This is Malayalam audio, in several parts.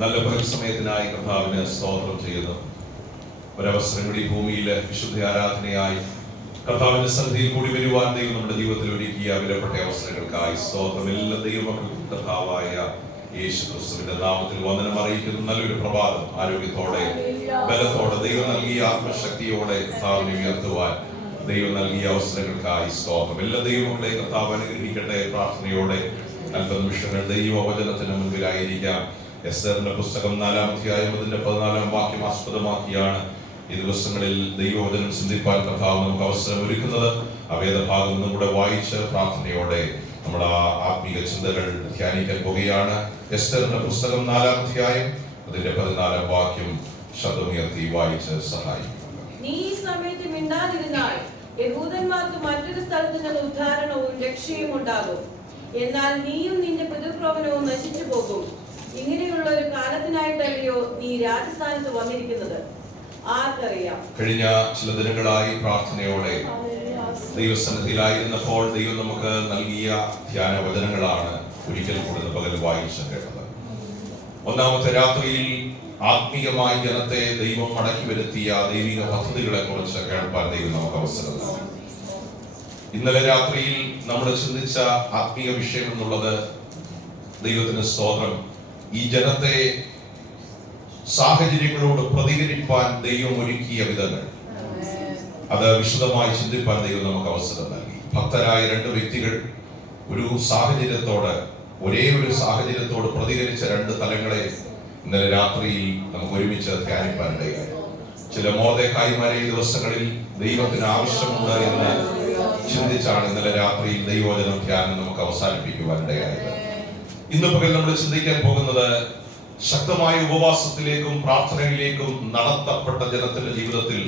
നല്ല പകൽ സമയത്തിനായി കർത്താവിന് സ്തോത്രം ചെയ്യുന്നു. ഒരവസരം കൂടി ഭൂമിയിൽ വിശുദ്ധ ആരാധനയായി കർത്താവിന്റെ സന്നിധിയിൽ കൂടി വരുവാൻ ദൈവം നമ്മുടെ ജീവിതത്തിൽ ഒരുക്കിയ വിലപ്പെട്ട അവസരങ്ങൾക്കായി സ്തോത്രം. എല്ലാ ദൈവമക്കൾക്കും കർത്താവായ യേശു ക്രിസ്തുവിന്റെ നാമത്തിൽ വന്ദനം അറിയിക്കുന്നു. നല്ലൊരു പ്രഭാതം, ആരോഗ്യത്തോടെ ബലത്തോടെ ദൈവം നൽകിയ ആത്മശക്തിയോടെ കർത്താവിനെ ഉയർത്തുവാൻ ദൈവം നൽകിയ അവസരങ്ങൾക്കായി സ്തോത്രം. എല്ലാ ദൈവങ്ങളെ കർത്താവ് അനുഗ്രഹിക്കട്ടെ. പ്രാർത്ഥനയോടെ അല്പനിമിഷങ്ങൾ ദൈവവചനത്തിന് മുൻപിലായിരിക്കാം. എസ്തേറിന്റെ പുസ്തകം 4-ാം അധ്യായം 14-ാം വാക്യം ആസ്പദമാക്കിയാണ് ഈ ദിവസങ്ങളിൽ ദൈവവചനം ചിന്തിപ്പാൻ കർത്താവ് നമുക്ക് അവസരം ഒരുക്കുന്നത്. ആ വേദഭാഗം നമ്മുടെ വായിച്ച് പ്രാർത്ഥനയോടെ നമ്മൾ ആ ആത്മീക ചിന്തകൾ ധ്യാനിക്കാൻ പോവുകയാണ്. എസ്തേറിന്റെ പുസ്തകം 4-ാം അധ്യായം 14-ാം വാക്യം ശബ്ദമുയർത്തി വായിച്ച് സഹായിക്കും. നീ ഈ സമയത്ത് മിണ്ടാതിരുന്നാൽ യഹൂദന്മാർക്ക് മറ്റൊരു സ്ഥലത്ത് നിന്ന് ഉദ്ധാരണവും രക്ഷയും ഉണ്ടാകും. എന്നാൽ നീയും നിന്റെ പിതൃഭവനവും നശിച്ചു പോകും. ഇങ്ങനെയുള്ള ഒരു കാലത്തിനായിട്ടല്ലയോ നീ രാജസ്ഥാനത്ത് വന്നിരിക്കുന്നത്? ആർക്കറിയാം. കഴിഞ്ഞ ചില ദിനങ്ങളായി പ്രാർത്ഥനയോടെ ദൈവസന്നിധിയിലായിരുന്നപ്പോൾ ദൈവം നമുക്ക് നൽകിയ ധ്യാന വചനങ്ങളാണ് ഒരിക്കൽ കൂടുതൽ പകൽ വായിച്ചു കേട്ടത്. ഒന്നാമത്തെ രാത്രിയിൽ ആത്മീയമായ ജനത്തെ ദൈവം മടക്കി വരുത്തിയ ദൈവിക പദ്ധതികളെ കുറിച്ച് കേൾപ്പാൻ ദൈവം നമുക്ക് അവസരം നൽകി. ഇന്നലെ രാത്രിയിൽ നമ്മൾ ചിന്തിച്ച ആത്മീയ വിഷയം എന്നുള്ളത് ദൈവത്തിന് സ്തോത്രം, ഈ ജനത്തെ സാഹചര്യങ്ങളോട് പ്രതികരിപ്പാൻ ദൈവം ഒരുക്കിയ വിധങ്ങൾ, അത് വിശദമായി ചിന്തിപ്പാൻ ദൈവം നമുക്ക് അവസരം നൽകി. ഭക്തരായ രണ്ട് വ്യക്തികൾ ഒരു സാഹചര്യത്തോട്, ഒരേ ഒരു സാഹചര്യത്തോട് പ്രതികരിച്ച രണ്ട് തലങ്ങളെ ഇന്നലെ രാത്രിയിൽ നമുക്ക് ഒരുമിച്ച് ധ്യാനിപ്പാൻ ഇടയായി. ചില മോർദെഖായിമാരെ ദിവസങ്ങളിൽ ദൈവത്തിന് ആവശ്യമുണ്ട് എന്ന് ചിന്തിച്ചാണ് ഇന്നലെ രാത്രിയിൽ ദൈവവചനം ധ്യാനം നമുക്ക് അവസാനിപ്പിക്കുവാൻ ഇടയായത്. ഇന്ന് പകൽ നമ്മൾ ചിന്തിക്കാൻ പോകുന്നത് ശക്തമായ ഉപവാസത്തിലേക്കും പ്രാർത്ഥനയിലേക്കും നടത്തപ്പെട്ട ജനത്തിന്റെ ജീവിതത്തിൽ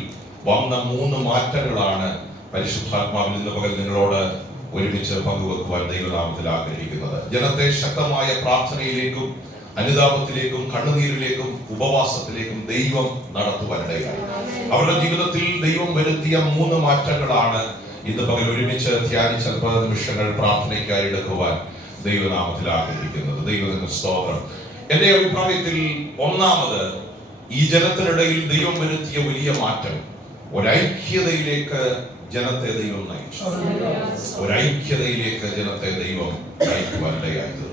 വന്ന 3 മാറ്റങ്ങളാണ് പരിശുദ്ധാത്മാവിൽ ഇന്ന് പകൽ നിങ്ങളോട് ഒരുമിച്ച് പങ്കുവെക്കുവാൻ ദൈവനാമത്തിൽ ആഗ്രഹിക്കുന്നത്. ജനത്തെ ശക്തമായ പ്രാർത്ഥനയിലേക്കും അനുതാപത്തിലേക്കും കണ്ണുനീരിലേക്കും ഉപവാസത്തിലേക്കും ദൈവം നടത്തുവാനിടയായി. അവരുടെ ജീവിതത്തിൽ ദൈവം വരുത്തിയ 3 മാറ്റങ്ങളാണ് ഇന്ന് പകൽ ഒരുമിച്ച് ധ്യാനിച്ച അല്പ നിമിഷങ്ങൾ പ്രാർത്ഥനയ്ക്കായി എടുക്കുവാൻ ദൈവനാമത്തിൽ ആഗ്രഹിക്കുന്നത്. ദൈവത്തിന് സ്തോത്രം. എന്റെ അഭിപ്രായത്തിൽ ഒന്നാമത്, ഈ ജനത്തിനിടയിൽ ദൈവം വരുത്തിയ വലിയ മാറ്റം ഒരൈക്യതയിലേക്ക് ജനത്തെ ദൈവം നയിച്ചു. ഒരൈക്യതയിലേക്ക് ജനത്തെ ദൈവം നയിക്കുവാനിടയായത്.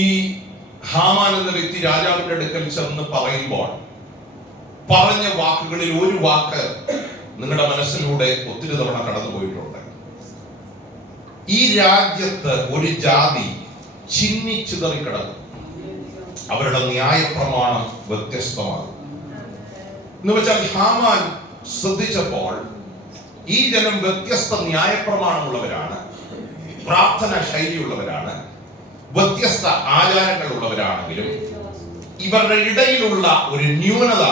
ഈ ഹാമാൻ എന്ന വ്യക്തി രാജാവിന്റെ അടുക്കൽ ചെന്ന് പറയുമ്പോൾ പറഞ്ഞ വാക്കുകളിൽ ഒരു വാക്ക് നിങ്ങളുടെ മനസ്സിലൂടെ ഒത്തിരി തവണ കടന്നു പോയിട്ടുണ്ട്. ഈ രാജ്യത്ത് ഒരു ജാതി ചിന്നിച്ചിതറിക്കിടക്കും, അവരുടെ ന്യായപ്രമാണം വ്യത്യസ്തമാണ് എന്ന് വെച്ചാൽ ഹാമാൻ ശ്രദ്ധിച്ചപ്പോൾ ഈ ജനം വ്യത്യസ്ത ന്യായപ്രമാണമുള്ളവരാണ്, പ്രാർത്ഥന ശൈലിയുള്ളവരാണ്, വ്യത്യസ്ത ആചാരങ്ങൾ ഉള്ളവരാണെങ്കിലും ഇവരുടെ ഇടയിലുള്ള ഒരു ന്യൂനത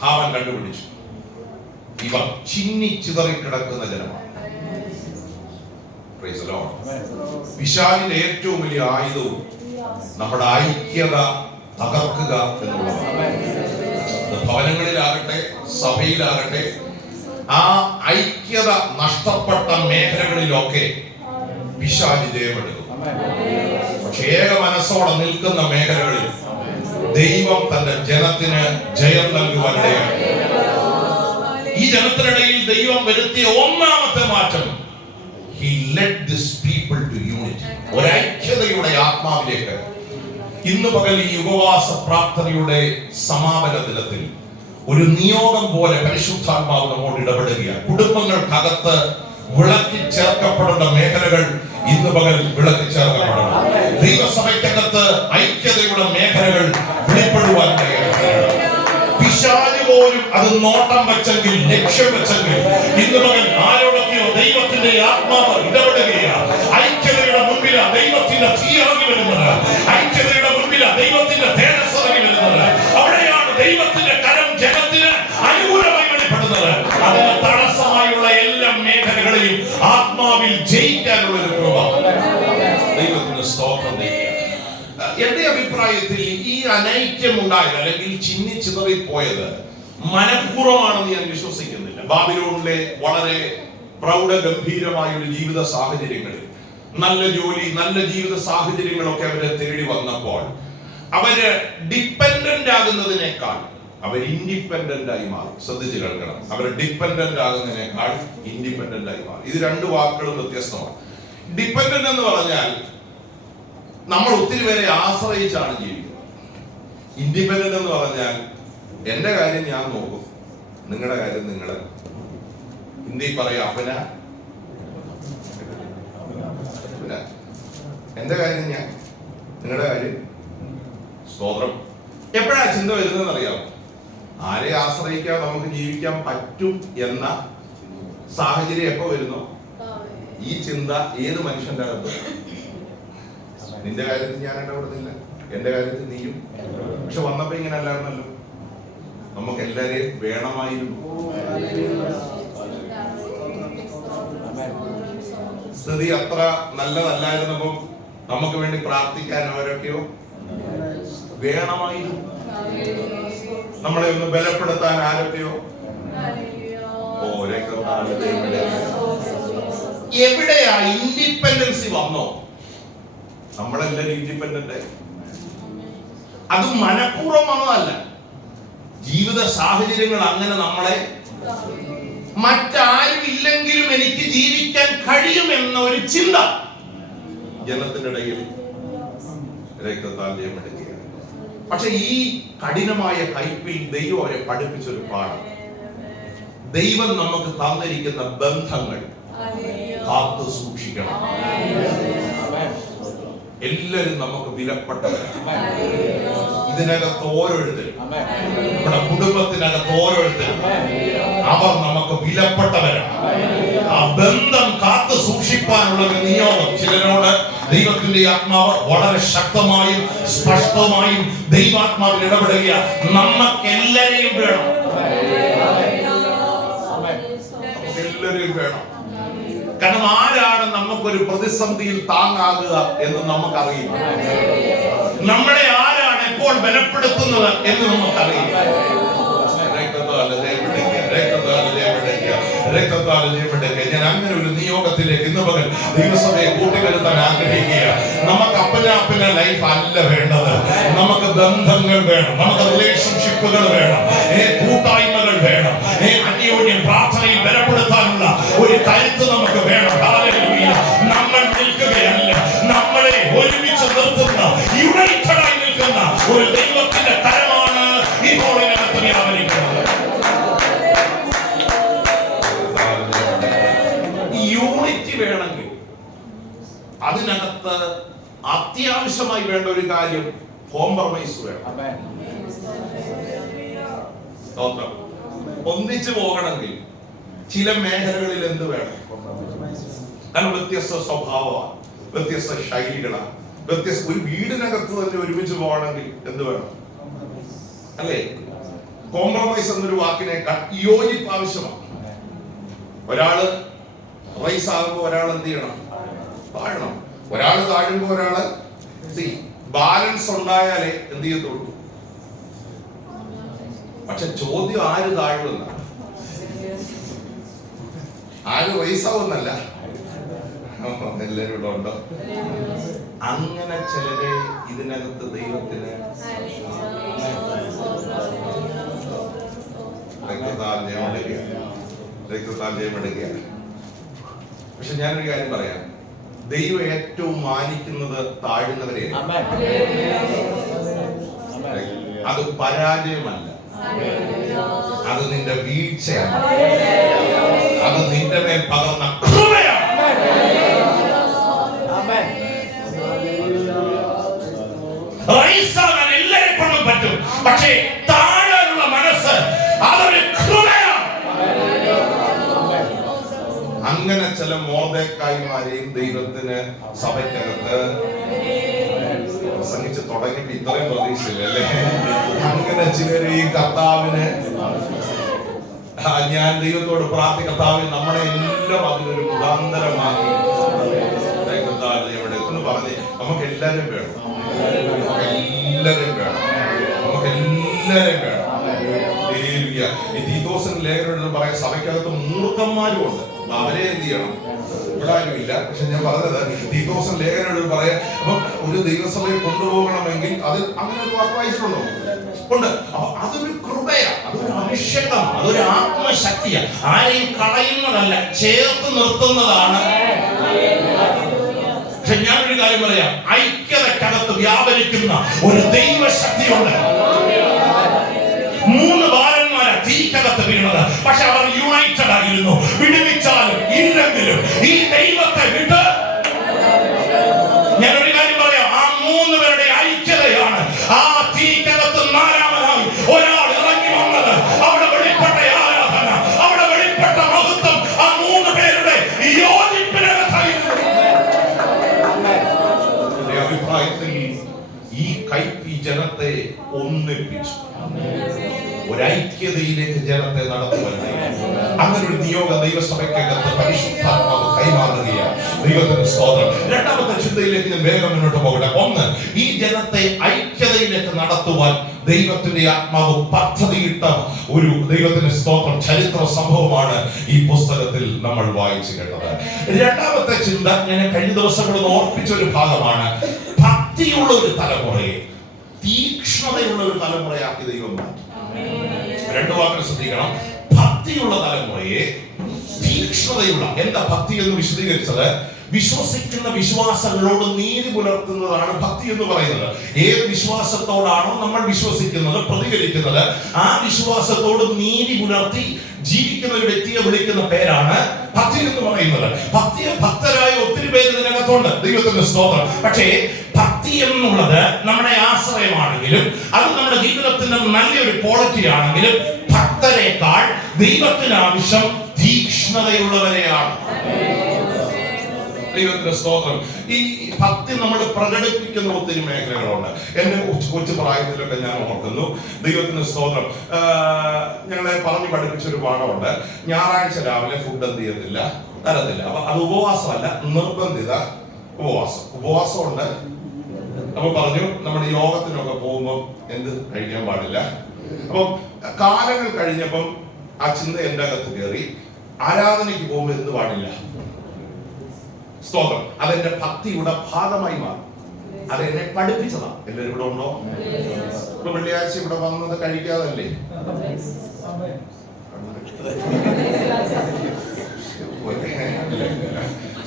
ഹാമാൻ കണ്ടുപിടിച്ചു. ഇവർ ചിന്നിച്ചിതറിക്കിടക്കുന്ന ജനമാണ്. പിശാചിന്റെ ഏറ്റവും വലിയ ആയുധവും നമ്മുടെ ഐക്യത തകർക്കുക എന്നുള്ളതാണ്. ഭവനങ്ങളിലാകട്ടെ സഭയിലാകട്ടെ ആ ഐക്യത നഷ്ടപ്പെട്ട മേഖലകളിലൊക്കെ പിശാച് ജയമെടുക്കും. പക്ഷേ ഏക മനസ്സോടെ നിൽക്കുന്ന മേഖലകളിൽ ദൈവം തന്റെ ജനത്തിന് ജയം നൽകുവാനിടയാണ്. ഈ ജനത്തിനിടയിൽ ദൈവം വരുത്തിയ ഒന്നാമത്തെ മാറ്റം, he led this people to unity, ഒരൈക്യതയുടെ ആത്മാവിലേക്ക്. ഇന്ന് പകൽ ഈ ഉപവാസ പ്രാർത്ഥനയുടെ സമാപന ദിനത്തിൽ ഒരു നിയോഗം പോലെ പരിശുദ്ധാത്മാവ് നമ്മോട് ഇടപെടുകയാണ്. കുടുംബങ്ങൾക്കകത്ത് വിളക്കി ചേർക്കപ്പെടേണ്ട മേഖലകൾ ഇന്ന് പകൽ വിളക്കി ചേർക്കപ്പെടണം. ദൈവസഭയ്ക്കകത്ത് ഐക്യതയുടെ മേഖലകൾ വെളിപ്പെടുവാൻ പിശാച് പോലും അത് നോട്ടം വെച്ചെങ്കിൽ, ലക്ഷ്യം വെച്ചെങ്കിൽ ഇന്ന് പകൽ ആരോടൊക്കെയോ ദൈവത്തിന്റെ ആത്മാവ് ഇടപെടുകയാണ്. ഐക്യതയുടെ മുൻപിലാ ദൈവത്തിന്റെ തീ ഇറങ്ങി വരുന്നത്, ഐക്യതയുടെ മുൻപിലാ ദൈവത്തിന്റെ തേജസ് ഇറങ്ങി വരുന്നത്. അവിടെയാണ് ദൈവത്തിന്റെ കരം ജനത്തിന് അനുകൂലമായി വെളിപ്പെടുന്നത്. അതിന് തടസ്സമായുള്ള എല്ലാ മേഖലകളെയും ആത്മാവിൽ ജയിക്കാനുള്ള ഒരു കൃപ ദൈവത്തിന് സ്തോത്രം ചെയ്യുക. എന്റെ അഭിപ്രായത്തിൽ ഈ അനൈക്യം ഉണ്ടായത് അല്ലെങ്കിൽ ചിന്നിച്ചിതറിപ്പോയത് മനഃപൂർവ്വമാണെന്ന് ഞാൻ വിശ്വസിക്കുന്നില്ല. ബാബിലോണിലെ വളരെ പ്രൗഢഗംഭീരമായ ഒരു ജീവിത സാഹചര്യങ്ങളിൽ, നല്ല ജോലി, നല്ല ജീവിത സാഹചര്യങ്ങളൊക്കെ അവരെ തേടി വന്നപ്പോൾ അവര് ഡിപ്പെൻഡന്റ് ആകുന്നതിനേക്കാൾ അവർ ഇൻഡിപെൻഡന്റ് ആയി മാറി. ശ്രദ്ധിച്ച് കേൾക്കണം. അവർ ഡിപ്പെൻഡന്റ് ആകുന്നതിനേക്കാൾ ഇൻഡിപെൻഡന്റ് ആയി മാറി. ഇത് രണ്ട് വാക്കുകളും വ്യത്യസ്തമാണ്. ഡിപ്പെൻഡന്റ് എന്ന് പറഞ്ഞാൽ നമ്മൾ ഒത്തിരി പേരെ ആശ്രയിച്ചാണ് ജീവിക്കുന്നത്. ഇൻഡിപെൻഡന്റ് എന്ന് പറഞ്ഞാൽ എന്റെ കാര്യം ഞാൻ നോക്കും, നിങ്ങളുടെ കാര്യം നിങ്ങള്. ഹിന്ദി പറയാം അപ്പന, എന്റെ കാര്യം ഞാൻ, നിങ്ങളുടെ കാര്യം സ്തോത്രം. എപ്പോഴാ ചിന്ത വരുന്നതെന്ന് അറിയാമോ? ആരെ ആശ്രയിക്കാൻ നമുക്ക് ജീവിക്കാൻ പറ്റും എന്ന സാഹചര്യം എപ്പോ വരുന്നോ, ഈ ചിന്ത ഏത് മനുഷ്യന്റെ അകത്ത്. നിന്റെ കാര്യത്തിൽ ഞാൻ ഇടപെടുന്നില്ല, എന്റെ കാര്യത്തിൽ നീയും. പക്ഷെ വന്നപ്പോ ഇങ്ങനെ അല്ലായിരുന്നല്ലോ. നമുക്ക് എല്ലാരെയും വേണമായിരുന്നു. സ്ഥിതി അത്ര നല്ലതല്ലായിരുന്നപ്പോ നമുക്ക് വേണ്ടി പ്രാർത്ഥിക്കാൻ അവരൊക്കെയോ വേണമായിരുന്നു. നമ്മളെ ഒന്ന് ബലപ്പെടുത്താൻ ആരൊക്കെയോ. എവിടെയാ ഇൻഡിപെൻഡൻസി വന്നോ? നമ്മളെല്ലാരും ഇൻഡിപെൻഡന്റ് ആയി. അത് മനഃപൂർവ്വം വന്നതല്ല. ജീവിത സാഹചര്യങ്ങൾ അങ്ങനെ നമ്മളെ, മറ്റാരും ഇല്ലെങ്കിലും എനിക്ക് ജീവിക്കാൻ കഴിയുമെന്ന ഒരു ചിന്ത ജനത്തിന്റെ ഇടയിൽ രക്തത്താൽ ജയമെടുക്കുകയാണ്. പക്ഷെ ഈ കഠിനമായ കയ്പിൽ ദൈവം അവരെ പഠിപ്പിച്ചൊരു പാഠം. ദൈവം നമുക്ക് തന്നിരിക്കുന്ന ബന്ധങ്ങൾ കാത്തു സൂക്ഷിക്കണം. എല്ലാരും നമുക്ക് വിലപ്പെട്ടവരാണ്. ഇതിനകത്ത് ഓരോരുത്തരും, നമ്മുടെ കുടുംബത്തിനകത്ത് ഓരോരുത്തരും അവർ നമുക്ക് വിലപ്പെട്ടവരാണ്. ആ ബന്ധം കാത്തു സൂക്ഷിക്കാനുള്ള ഒരു നിയോഗം ചിലരോട് ദൈവത്തിന്റെ ആത്മാവ് വളരെ ശക്തമായും സ്പഷ്ടമായും ദൈവാത്മാവിൽ ഇടപെടുക. നമുക്ക് എല്ലാരെയും വേണം, നമുക്കെല്ലാരെയും വേണം. കാരണം ആരാണ് നമുക്കൊരു പ്രതിസന്ധിയിൽ താങ്ങാകുക എന്ന് നമുക്കറിയില്ല. നമ്മളെ ആരാണ് എപ്പോൾ ബലപ്പെടുത്തുന്നത് എന്ന് നമുക്കറിയില്ല. ഞാൻ അങ്ങനെ ഒരു നിയോഗത്തിലേക്ക് ഇന്ന് പകൽ ദൈവസഭയെ കൂട്ടിവരുത്താൻ ആഗ്രഹിക്കുക. നമുക്ക് അപ്പന ലൈഫ് അല്ല വേണ്ടത്. നമുക്ക് ബന്ധങ്ങൾ വേണം, നമുക്ക് റിലേഷൻഷിപ്പുകൾ വേണം, കൂട്ടായ്മകൾ വേണം, അന്യോന്യം പ്രാർത്ഥനയിൽ ബലപ്പെടുത്താനുള്ള ഒരു കരുത്ത് നമുക്ക് വേണം. നമ്മൾ നിൽക്കുകയല്ല, നമ്മളെ ഒരുമിച്ച് നിർത്തുന്ന, യുണൈറ്റഡ് ആയി നിൽക്കുന്ന ഒരു ദൈവത്തിന്റെ കരമാണ് ഇപ്പോൾ ഇതിനകത്ത് വ്യാപരിക്കുന്നത്. യൂണിറ്റി വേണമെങ്കിൽ അതിനകത്ത് അത്യാവശ്യമായി വേണ്ട ഒരു കാര്യം കോംപ്രമൈസ് വേണം. ഒന്നിച്ചു പോകണമെങ്കിൽ ചില മേഖലകളിൽ എന്ത് വേണം? കാരണം വ്യത്യസ്ത സ്വഭാവമാണ്, വ്യത്യസ്ത ശൈലികളാണ്, വ്യത്യസ്ത. ഒരു വീടിനകത്ത് തന്നെ ഒരുമിച്ച് പോകണമെങ്കിൽ എന്ത് വേണം? അല്ലേ? കോംപ്രമൈസ് എന്നൊരു വാക്കിനേക്കാൾ യോജിപ്പ് ആവശ്യമാണ്. ഒരാള് റൈസ് ആകുമ്പോ ഒരാൾ എന്ത് ചെയ്യണം? താഴണം. ഒരാൾ താഴുമ്പോ ഒരാള് ബാലൻസ് ഉണ്ടായാലേ എന്ത് ചെയ്യത്തുള്ളൂ. പക്ഷെ ചോദ്യം ആര് താഴുമെന്നാണ്, ആര് റൈസ് ആവുന്നല്ല. എല്ലാവരും ഇവിടെ ഉണ്ടോ? അങ്ങനെ ചിലരെ ഇതിനകത്ത് ദൈവത്തിന് രക്തത്താൽ ജയമെടുക്കുകയാണ്. പക്ഷെ ഞാനൊരു കാര്യം പറയാം, ദൈവം ഏറ്റവും മാനിക്കുന്നത് താഴ്ന്നവരെയാണ്. അത് പരാജയമല്ല, അത് നിന്റെ വീഴ്ചയാണ്, അത് നിന്റെ മേൽ പകർന്ന കൃപയാണ്. എല്ലാരെ കൊണ്ടും പറ്റും, പക്ഷേ താഴാനുള്ള മനസ്സ് അതൊരു കൃപയാണ്. അങ്ങനെ ചില മോർദെഖായിമാരെയും ദൈവത്തിന് സഭയ്ക്കകത്ത് പ്രസംഗിച്ച് തുടങ്ങിയിട്ട് ഇത്രയും പ്രതീക്ഷയില്ല അല്ലേ? അങ്ങനെ ചിലരെയും കർത്താവിന്, ഞാൻ ദൈവത്തോട് പ്രാർത്ഥിക്കർത്താവിൽ നമ്മളെ എല്ലാം അതിനൊരു മുഖാന്തരമാക്കി എന്ന് പറഞ്ഞ് നമുക്ക് എല്ലാവരും വേണം, നമുക്ക് എല്ലാവരും വേണം, നമുക്ക് എല്ലാവരും വേണം. തീത്തോസിന്റെ ലേഖനം പറയാൻ സഭയ്ക്കകത്ത് മൂർഖന്മാരും ഉണ്ട്, അവരെ എന്ത് ചെയ്യണം? ഇവിടെ ആരുമില്ല. പക്ഷെ ഞാൻ പറഞ്ഞത് തീത്തോസിന്റെ ലേഖനം പറയാം. അപ്പൊ ഒരു ദൈവസഭയെ കൊണ്ടുപോകണമെങ്കിൽ അതിൽ അങ്ങനെ ഒരു വാക്ക് വായിച്ചിട്ടുണ്ടോ? ഉണ്ട്. അപ്പൊ അതൊരു കൃപയാണ്, അതൊരു അഭിഷേകമാണ്, അതൊരു ആത്മശക്തിയാണ്. ആരെയും കളയുന്നതല്ല, ചേർത്ത് നിർത്തുന്നതാണ്. പക്ഷെ ഞാനൊരു കാര്യം പറയാം, ഐക്യതക്കകത്ത് വ്യാപരിക്കുന്ന ഒരു ദൈവശക്തിയുണ്ട്. 3 ബാലന്മാരെ തീക്കകത്ത് വീണത്, പക്ഷെ അവർ യുണൈറ്റഡ് ആയിരുന്നു. വിടുവിച്ചാലും ഇല്ലെങ്കിലും ഈ ദൈവത്തെ വിട്ട് ഞാനൊരു കാര്യം പറയാം, ആ 3 പേരുടെ ഐക്യതയാണ് ആ തീക്കകത്ത് 4ാമനായി ഒരാൾ ഇറങ്ങി വന്നത്. അവിടെ വെളിപ്പെട്ട ആരാധന, അവിടെ വെളിപ്പെട്ട മഹത്വം ആ 3 പേരുടെ യോജിപ്പിനകത്തായിരുന്നു. അഭിപ്രായത്തിൽ ഈ കൈപ്പി ജനത്തെ ഒന്നിപ്പിച്ചു, ഒരൈക്യതയിലേക്ക് ജനത്തെ നടത്തുവാനായി. അങ്ങനെ ഒരു നിയോഗ ദൈവസഭയ്ക്കകത്ത് പരിശുദ്ധാത്മാവ് കൈമാറുകയാണ്. ദൈവത്തിന് സ്തോത്രം. രണ്ടാമത്തെ ചിന്തയിലേക്ക് ഞാൻ വേഗം മുന്നോട്ട് പോകട്ടെ. 1, ഈ ജനത്തെ ഐക്യതയിലേക്ക് നടത്തുവാൻ ദൈവത്തിന്റെ ആത്മാവ് പദ്ധതിയിട്ട ഒരു ദൈവത്തിന്റെ സ്തോത്രം ചരിത്ര സംഭവമാണ് ഈ പുസ്തകത്തിൽ നമ്മൾ വായിച്ചു കേട്ടത്. രണ്ടാമത്തെ ചിന്ത ഞാൻ കഴിഞ്ഞ ദിവസങ്ങളിൽ ഓർപ്പിച്ച ഒരു ഭാഗമാണ്. ഭക്തിയുള്ള ഒരു തലമുറയെ തീക്ഷ്ണതയുള്ള ഒരു തലമുറയാക്കി ദൈവം മാറ്റി. 2 വാക്കുകൾ ശ്രദ്ധിക്കണം. ഭക്തിയുള്ള തലമുറയെ തീക്ഷ്ണതയുള്ള. എന്താ ഭക്തി എന്ന് വിശദീകരിച്ചത്? വിശ്വസിക്കുന്ന വിശ്വാസങ്ങളോട് നീതി പുലർത്തുന്നതാണ് ഭക്തി എന്ന് പറയുന്നത്. ഏത് വിശ്വാസത്തോടാണോ നമ്മൾ വിശ്വസിക്കുന്നത്, പ്രതികരിക്കുന്നത്, ആ വിശ്വാസത്തോട് നീതി പുലർത്തി ജീവിക്കുന്ന ഒരു വ്യക്തിയെ വിളിക്കുന്ന പേരാണ് ഭക്തി എന്ന് പറയുന്നത്. ഭക്തരായ ഒത്തിരി പേര് ഇതിനകത്തുണ്ട്, ദൈവത്തിന്റെ സ്തോത്രം. പക്ഷേ ഭക്തി എന്നുള്ളത് നമ്മുടെ ആശ്രയമാണെങ്കിലും, അത് നമ്മുടെ ജീവിതത്തിന്റെ നല്ലൊരു ക്വാളിറ്റി ആണെങ്കിലും, ഭക്തരെക്കാൾ ദൈവത്തിന് ആവശ്യം തീക്ഷ്ണതയുള്ളവരെയാണ്. ദൈവത്തിന്റെ സ്തോത്രം. ഈ ഭക്തി നമ്മൾ പ്രകടിപ്പിക്കുന്ന ഒത്തിരി മേഖലകളുണ്ട്. എന്റെ കൊച്ചു പ്രായത്തിലൊക്കെ ഞാൻ ഓർക്കുന്നു, ദൈവത്തിന്റെ സ്തോത്രം, ഞങ്ങളെ പറഞ്ഞു പഠിപ്പിച്ച ഒരു പാഠമുണ്ട്. ഞായറാഴ്ച രാവിലെ ഫുഡ് എന്ത് ചെയ്യത്തില്ല, തരത്തില്ല. അപ്പൊ അത് ഉപവാസമല്ല, നിർബന്ധിത ഉപവാസമുണ്ട്. അപ്പൊ പറഞ്ഞു നമ്മുടെ യോഗത്തിനൊക്കെ പോകുമ്പോൾ എന്ത് കഴിക്കാൻ പാടില്ല. അപ്പം കാലങ്ങൾ കഴിഞ്ഞപ്പം ആ ചിന്ത എന്റെ അകത്ത് കയറി. ആരാധനയ്ക്ക് പോകുമ്പോൾ എന്ത് പാടില്ല, സ്തോത്രം. അതെന്റെ ഭക്തിയുടെ ഭാഗമായി മാറി. അതെന്നെ പഠിപ്പിച്ചതാണ്. എല്ലാവരും ഇവിടെ ഉണ്ടോ? ഇപ്പൊ വെള്ളിയാഴ്ച ഇവിടെ വന്നത് കഴിക്കാതല്ലേ?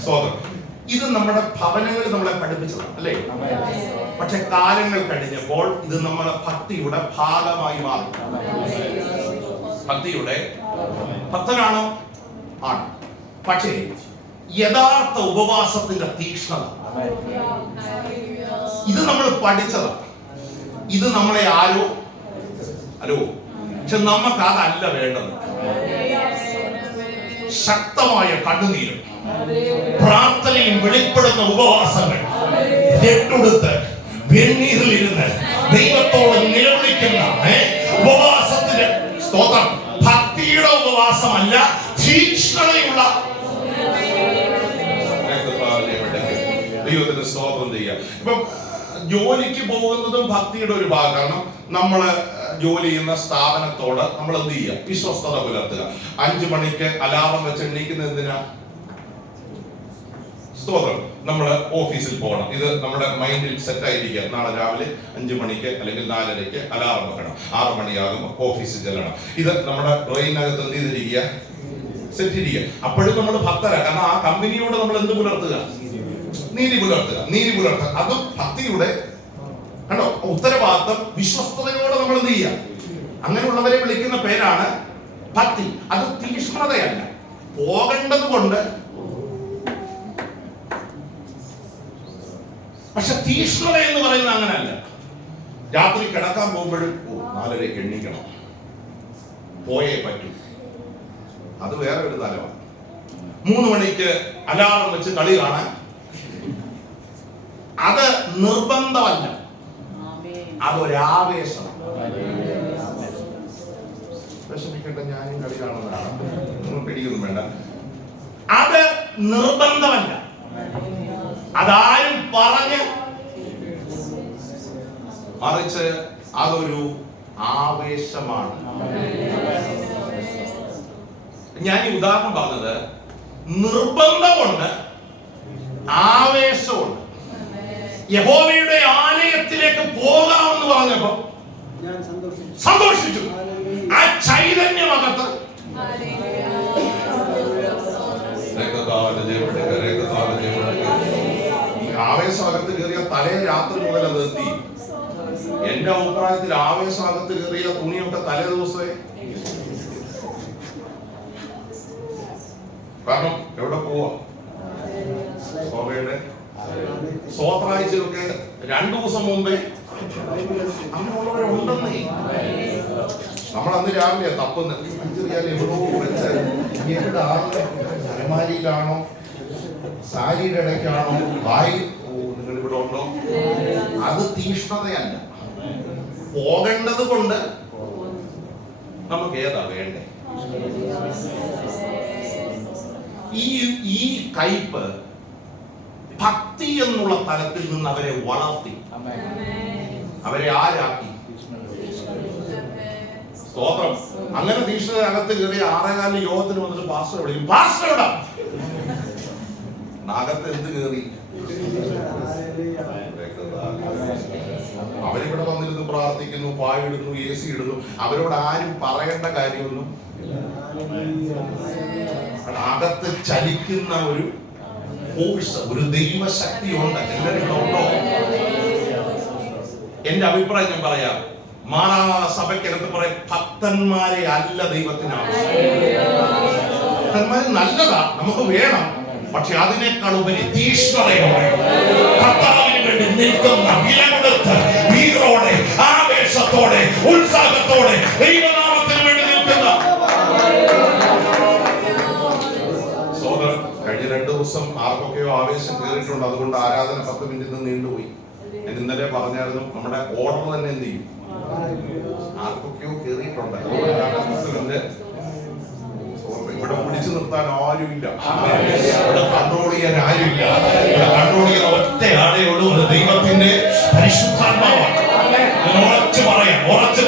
സ്തോത്രം. ഇത് നമ്മുടെ ഭവനങ്ങൾ നമ്മളെ പഠിപ്പിച്ചതാണ്, അല്ലേ? പക്ഷെ കാലങ്ങൾ കഴിഞ്ഞപ്പോൾ ഇത് നമ്മുടെ ഭക്തിയുടെ ഭാഗമായി മാറി. ഭക്തിയുടെ ഭക്തനാണോ? ആണ്. പക്ഷേ യഥാർത്ഥ ഉപവാസത്തിന്റെ തീക്ഷ്ണത ഇത് നമ്മൾ പഠിച്ചതാണ്. ഇത് നമ്മളെ ആരോ പക്ഷെ നമുക്ക് അതല്ല വേണ്ടത്. ശക്തമായ കണ്ണുനീരും പ്രാർത്ഥനയും വെളിപ്പെടുന്ന ഉപവാസങ്ങൾ, രട്ടുടുത്ത് വെണ്ണീരിലിരുന്ന് ദൈവത്തോട് നിലവിളിക്കുന്ന ഉപവാസത്തിന്റെ സ്തോത്രം. ഭക്തിയുടെ ഉപവാസമല്ല, തീക്ഷ്ണതയുള്ള ദൈവത്തിന്റെ സ്തോത്രം ചെയ്യുക. ഇപ്പം ജോലിക്ക് പോകുന്നതും ഭക്തിയുടെ ഒരു ഭാഗം. കാരണം നമ്മള് ജോലി ചെയ്യുന്ന സ്ഥാപനത്തോട് നമ്മൾ എന്ത് ചെയ്യുക? വിശ്വസ്തത പുലർത്തുക. 5 മണിക്ക് അലാറം വെച്ച് എണീക്കുന്ന എന്തിനാ? സ്തോത്രം. നമ്മൾ ഓഫീസിൽ പോകണം. ഇത് നമ്മുടെ മൈൻഡിൽ സെറ്റ് ആയിരിക്കുക. നാളെ രാവിലെ 5 മണിക്ക് അല്ലെങ്കിൽ 4:30 അലാറം വെക്കണം. 6 മണിയാകുമ്പോൾ ഓഫീസിൽ ചെല്ലണം. ഇത് നമ്മുടെ ബ്രെയിനകത്ത് എന്ത് ചെയ്തിരിക്കുക? സെറ്റ് ഇരിക്കുക. അപ്പോഴും നമ്മൾ ഭക്തരാ. കാരണം ആ കമ്പനിയോട് നമ്മൾ എന്ത് പുലർത്തുക? നീതി പുലർത്തുക. അതും ഭക്തിയുടെ കണ്ടോ ഉത്തരവാദിത്തം. വിശ്വസ്തയോടെ നമ്മൾ എന്ത് ചെയ്യുക? അങ്ങനെയുള്ളവരെ വിളിക്കുന്ന പേരാണ് ഭക്തി. അത് തീക്ഷ്ണതയല്ല, പോകേണ്ടത് കൊണ്ട്. പക്ഷെ തീക്ഷ്ണത എന്ന് പറയുന്നത് അങ്ങനെയല്ല. രാത്രി കിടക്കാൻ പോകുമ്പോഴും 4:30 എണ്ണീക്കണം, പോയേ പറ്റൂ. അത് വേറെ ഒരു തലമാണ്. 3 മണിക്ക് അലാറം വെച്ച് കളി കാണാൻ അത് നിർബന്ധമല്ല, അതൊരാവേശം. വിഷമിക്കട്ടെ, ഞാനും കളി കാണുന്നതാണ്, പിടിക്കൊന്നും വേണ്ട. അത് നിർബന്ധമല്ല, അതാരും പറഞ്ഞ്, മറിച്ച് അതൊരു ആവേശമാണ്. ഞാൻ ഈ ഉദാഹരണം പറഞ്ഞത് നിർബന്ധമുണ്ട്, ആവേശമുണ്ട്. യഹോവയുടെ ആലയത്തിലേക്ക് പോകാമെന്ന് പറഞ്ഞപ്പോ ഞാൻ സന്തോഷിച്ചു. ആ ചൈതന്യമകത്ത് ആവേശമകത്ത് കയറിയ തലേ രാത്രി മുതൽ അത് എത്തി. എന്റെ അഭിപ്രായത്തിൽ ആവേശമകത്ത് കയറിയ തുണിയൊക്കെ തലേ ദിവസമേ. കാരണം എവിടെ പോവാ? സോബയുടെ സ്വത്രാഴ്ചയൊക്കെ 2 ദിവസം മുമ്പേ അങ്ങനെയുള്ളവരുണ്ടെന്നേ. നമ്മളന്ന് രാവിലെ തപ്പുന്നത് എവിടോ വെച്ച് എവിടെ അലമാരിയിലാണോ സാരിയുടെ ഇടയ്ക്കാണോ നിങ്ങൾ ഇവിടെ ഉണ്ടോ? അത് തീഷ്ണതയല്ല. പോകേണ്ടത് കൊണ്ട് നമുക്ക് ഏതാ വേണ്ടേ? ഈ കയ്പ് ഭക്തി എന്നുള്ള തലത്തിൽ നിന്ന് അവരെ വളർത്തി, അവരെ ആരാക്കി. സ്തോത്രം. അങ്ങനെ തീഷ്ണത അകത്ത് കയറി 6:15 യോഗത്തിന് വന്നിട്ട് പാസ്റ്റർ വിളിക്കും. പാസ്റ്റർ എവിടെ? നാഗത്ത് എന്ത് കയറി? അവരിവിടെ വന്നിരുന്ന് പ്രാർത്ഥിക്കുന്നു, പായിടുന്നു, AC ഇടുന്നു. അവരോട് ആരും പറയേണ്ട കാര്യമൊന്നും. അകത്ത് ചലിക്കുന്ന ഒരു ഫോഴ്സ്, ഒരു ദൈവശക്തി ഉണ്ട്. എല്ലാവരും ഉണ്ടോ? എന്റെ അഭിപ്രായം ഞാൻ പറയാം. മാനസഭയ്ക്കകത്ത് കുറെ ഭക്തന്മാരെ അല്ല ദൈവത്തിന് ആവശ്യം. ഭക്തന്മാര് നല്ലതാ, നമുക്ക് വേണം. പക്ഷെ അതിനേക്കാൾ ഉപരി തീഷ്ണതയോടെ കർത്താവിന് വേണ്ടി നിൽക്കുന്ന, വില കൊടുത്ത് വീറോടെ ആവേശത്തോടെ ഉത്സാഹത്തോടെ ദൈവനാമത്തിന് വേണ്ടി നിൽക്കുന്ന. സോദരൻ, കഴിഞ്ഞ 2 ദിവസം ആർക്കൊക്കെയോ ആവേശം കയറിയിട്ടുണ്ട്. അതുകൊണ്ട് ആരാധന 10 മിനിറ്റ് നീണ്ടുപോയി. ഞാൻ ഇന്നലെ പറഞ്ഞായിരുന്നു, നമ്മുടെ ഓർഡർ തന്നെ എന്ത് ചെയ്യും? ആർക്കൊക്കെയോ കയറിയിട്ടുണ്ട്. ഇവിടെ പിടിച്ചു നിർത്താൻ ആരുമില്ല, ഇവിടെ കൺട്രോൾ ചെയ്യാൻ ആരുമില്ല. ഇവിടെ കൺട്രോൾ ചെയ്യാൻ ഒറ്റ ആളേ ഉള്ളൂ, അത് ദൈവത്തിന്റെ പരിശുദ്ധാത്മാവാണ്. ഉറച്ചു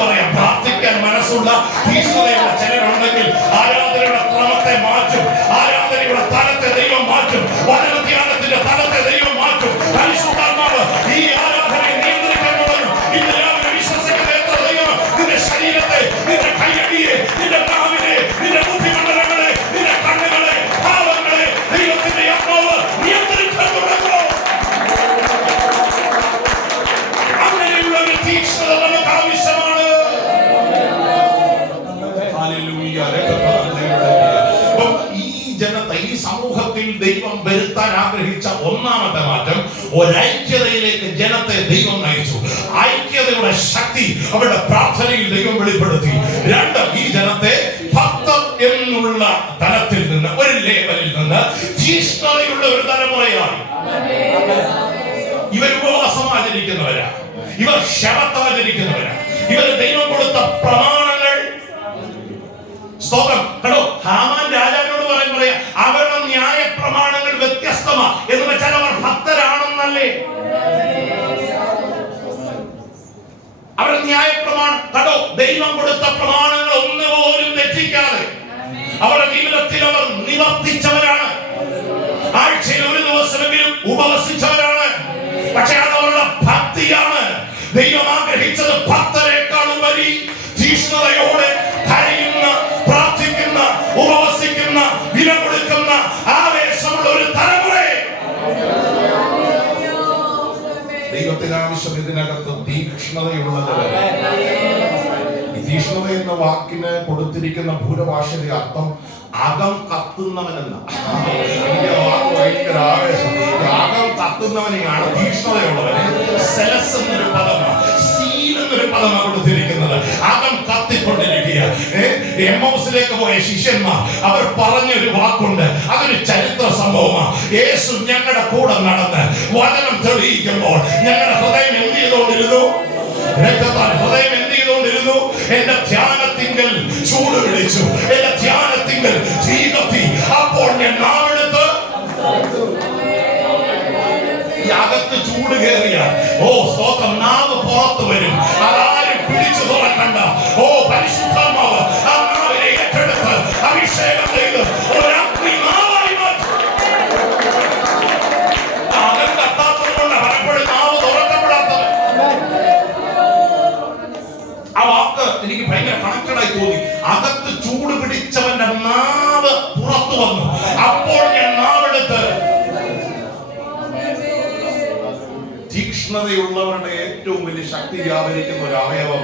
പറയാം. പ്രാർത്ഥിക്കാൻ മനസ്സുള്ള തീഷ്ണതയുള്ള ചിലരുണ്ടെങ്കിൽ ആരാധനയുടെ ക്രമത്തെ മാറ്റും, ആരാധനയുടെ തലത്തെ ദൈവം മാറ്റും, വചനധ്യാനത്തിന്റെ തലത്തെ ദൈവം മാറ്റും. പരിശുദ്ധാത്മാവ് ഈ ആരാധനയെ നിയന്ത്രിക്കണമെന്നും ഇന്ന് രാവിലെ വിശ്വസിക്കുന്ന എത്ര ദൈവം നിന്റെ ശരീരത്തെ, നിന്റെ കൈയടിയെ, നിന്റെ നാവിനെ, നിന്റെ ബുദ്ധിമണ്ഡലങ്ങളെ, നിന്റെ കണ്ണുകളെ, ഭാവങ്ങളെ ദൈവത്തിന്റെ ആത്മാവ് നിയന്ത്രിക്കാൻ തുടങ്ങുമോ? അങ്ങനെയുള്ള ഒരു തീക്ഷ്ണത നമുക്ക് ആവശ്യമാണ്. ഈ ജനത്തെ, ഈ സമൂഹത്തിൽ ദൈവം വരുത്താൻ ആഗ്രഹിച്ച ഒന്നാമത്തെ മാറ്റം, ഒരൈക്യതയിലേക്ക് ജനത്തെ ദൈവം നയിച്ചു. ഐക്യതയുടെ ശക്തി അവരുടെ പ്രാർത്ഥനയിൽ ദൈവം വെളിപ്പെടുത്തി. 2, ഈ ജനത്തെ ഭക്തർ എന്നുള്ള തലത്തിൽ നിന്ന്, ഒരു ലേവലിൽ നിന്ന് തീഷ്ണതയുള്ള ഒരു തലമുറയാണ്. ഇവർ ഉപവാസമാചരിക്കുന്നവരാ, ഇവർ ശബത്താചരിക്കുന്നവരാ, ഇവർ ദൈവം കൊടുത്ത പ്രമാണങ്ങൾ. സ്തോത്രം. കണ്ടോ, ഹാമാൻ രാജാവിനോട് പറയാ, അവരുടെ ന്യായ പ്രമാണങ്ങൾ വ്യത്യസ്തമാ എന്ന് വെച്ചാൽ അവർ ഭക്തരാണെന്നല്ലേ? അവരുടെ ന്യായ പ്രമാണം കണ്ടോ, ദൈവം കൊടുത്ത പ്രമാണങ്ങൾ ഒന്നുപോലും തെറ്റിക്കാതെ അവരുടെ ജീവിതത്തിൽ അവർ നിവർത്തിച്ചവരാണ്. ആഴ്ചയിൽ 1 ദിവസമെങ്കിലും ഉപവസിച്ചവരാണ്. പക്ഷെ അത് അവരുടെ ഭക്തിയാണ്. ദൈവം ആഗ്രഹിച്ചത് ഭക്തരെക്കാൾ ഉപരി തീഷ്ണതയോടെ കരയുന്ന, പ്രാർത്ഥിക്കുന്ന, ഉപവസിക്കുന്ന, വില കൊടുക്കുന്ന ആവേശമുള്ള ഒരു തലമുറയെ. ദൈവത്തിന് ആവശ്യം ഇതിനകത്ത് തീക്ഷ്ണതയുള്ളത്. ഈ തീക്ഷ്ണത എന്ന വാക്കിന് കൊടുത്തിരിക്കുന്ന ഭൂരഭാഷയുടെ അർത്ഥം അകം കത്തുന്നവനെന്ന. ഭയങ്കര ആവേശം. അകം കത്തുന്നവനെയാണ് തീക്ഷ്ണതയുള്ളവന്. സെലസ് എന്നൊരു പദമാണ്, സീൽ എന്നൊരു പദമാണ് കൊടുത്തിരിക്കുന്നത്. അകം കത്തിക്കൊണ്ടിരിക്കുക. എമ്മൗസിലേക്ക് പോയ ശിഷ്യന്മാർ അവർ പറഞ്ഞൊരു വാക്കുണ്ട്, അതൊരു ചരിത്ര സംഭവമാണ്. യേശു ഞങ്ങളുടെ കൂടെ നടന്ന് വചനം തെളിയിക്കുമ്പോൾ ഞങ്ങളുടെ ഹൃദയം എന്ത് ചെയ്തുകൊണ്ടിരുന്നു? രക്തത്താൽ ഹൃദയം എന്ത് ചെയ്തുകൊണ്ടിരുന്നു? എന്റെ ധ്യാനത്തിങ്കൽ ചൂട് വിളിച്ചു, എന്റെ ധ്യാനത്തിങ്കൽ തീ കത്തി. അപ്പോൾ ഞാൻ നാവെടുത്ത് അകത്ത് ചൂട് കയറിയ, ഓ സ്തോത്രം, നാവ് പുറത്തു വരും. അതാരും പിടിച്ചു തുറക്കണ്ട. ഓ പരിശുദ്ധാത്മാവ് ആ നാവിനെ ഏറ്റെടുത്ത് അഭിഷേകം ചെയ്ത് ഒരു അഗ്നി നാവായി മാറ്റും. അകം കത്താത്തത് കൊണ്ട് പലപ്പോഴും നാവ് തീക്ഷ്ണതയുള്ളവരുടെ ഏറ്റവും വലിയ ശക്തി വ്യാപരിക്കുന്ന ഒരു അവയവം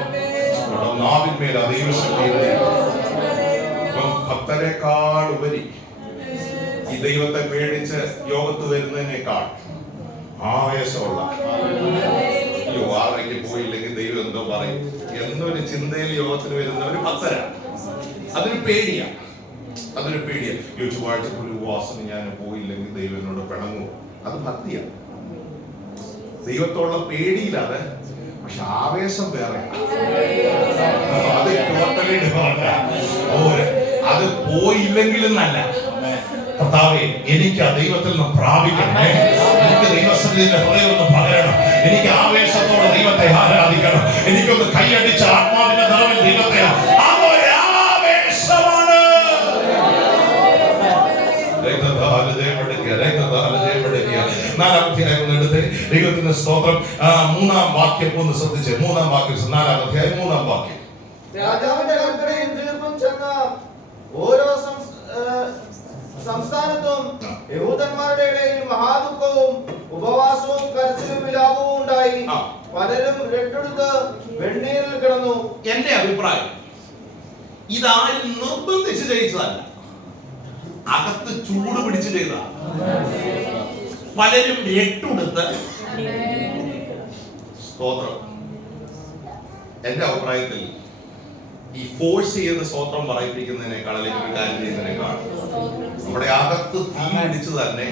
നാവിന്മേൽ ദൈവശക്തി. ഭക്തരെക്കാൾ ഉപരി ഈ ദൈവത്തെ പേടിച്ച് യോഗത്ത് വരുന്നതിനേക്കാൾ ആവേശമുള്ള, അയ്യോ 6:30 പോയില്ലെങ്കിൽ ദൈവം എന്തോ പറയും എന്നൊരു ചിന്തയിൽ യോഗത്തിന് വരുന്ന ഒരു ഭക്തരാണ്. അതൊരു പേടിയാ. ചൊവ്വാഴ്ച ഒരു ഉപവാസം ഞാൻ പോയില്ലെങ്കിൽ ദൈവം എന്നോട് പിണങ്ങും. അത് ഭക്തിയാണ്. ദൈവത്തോടുള്ള പേടിയിലാണ്. പക്ഷെ ആവേശം വേറെ. അത് ടോട്ടലി ഡിഫറന്റ്. അത് പോയില്ലെങ്കിലും നല്ല, കർത്താവേ എനിക്ക് ആ ദൈവത്തിൽ നിന്ന് പ്രാപിക്കണമേ, എനിക്ക് ദൈവസന്നിധിയുടെ ഹൃദയം ഒന്ന് പകരണം, എനിക്ക് ആവേശത്തോടെ ദൈവത്തെ ആരാധിക്കണം, എനിക്കൊന്ന് കൈയടിച്ച ആത്മാവിന്റെ നിറവിൽ ദൈവത്തെ ആവേശമാണ്. ദൈവത്തിന്റെ സ്തോത്രം. 3-ാം വാക്യം ഒന്ന് ശ്രദ്ധിച്ച്. 3-ാം വാക്യം 4-ാം അധ്യായം 3-ാം വാക്യം. രാജാവിന്റെ കൽപ്പനയും തീർപ്പും ചെന്ന ഓരോ സംസ്ഥാനത്തും യഹൂദന്മാരുടെ ഇടയിൽ മഹാദുഃഖവും ഉപവാസവും കരച്ചിലും വിലാപവും ഉണ്ടായി. പലരും രണ്ടെടുത്ത് വെണ്ണീരിൽ കിടന്നു. എന്റെ അഭിപ്രായം, ഇതാരും നിർബന്ധിച്ച് ചെയ്തതല്ല, അകത്ത് ചൂട് പിടിച്ച് ചെയ്ത. പലരും രട്ടെടുത്ത്. സ്തോത്രം. എന്റെ അഭിപ്രായത്തിൽ ഈ ഫോഴ്സ് ചെയ്യുന്ന സ്തോത്രം പറയിപ്പിക്കുന്നതിനേക്കാൾ, അല്ലെങ്കിൽ ഒരു കാര്യം ചെയ്യുന്നതിനേക്കാൾ നമ്മുടെ അകത്ത് തീ പിടിച്ച് തന്നെ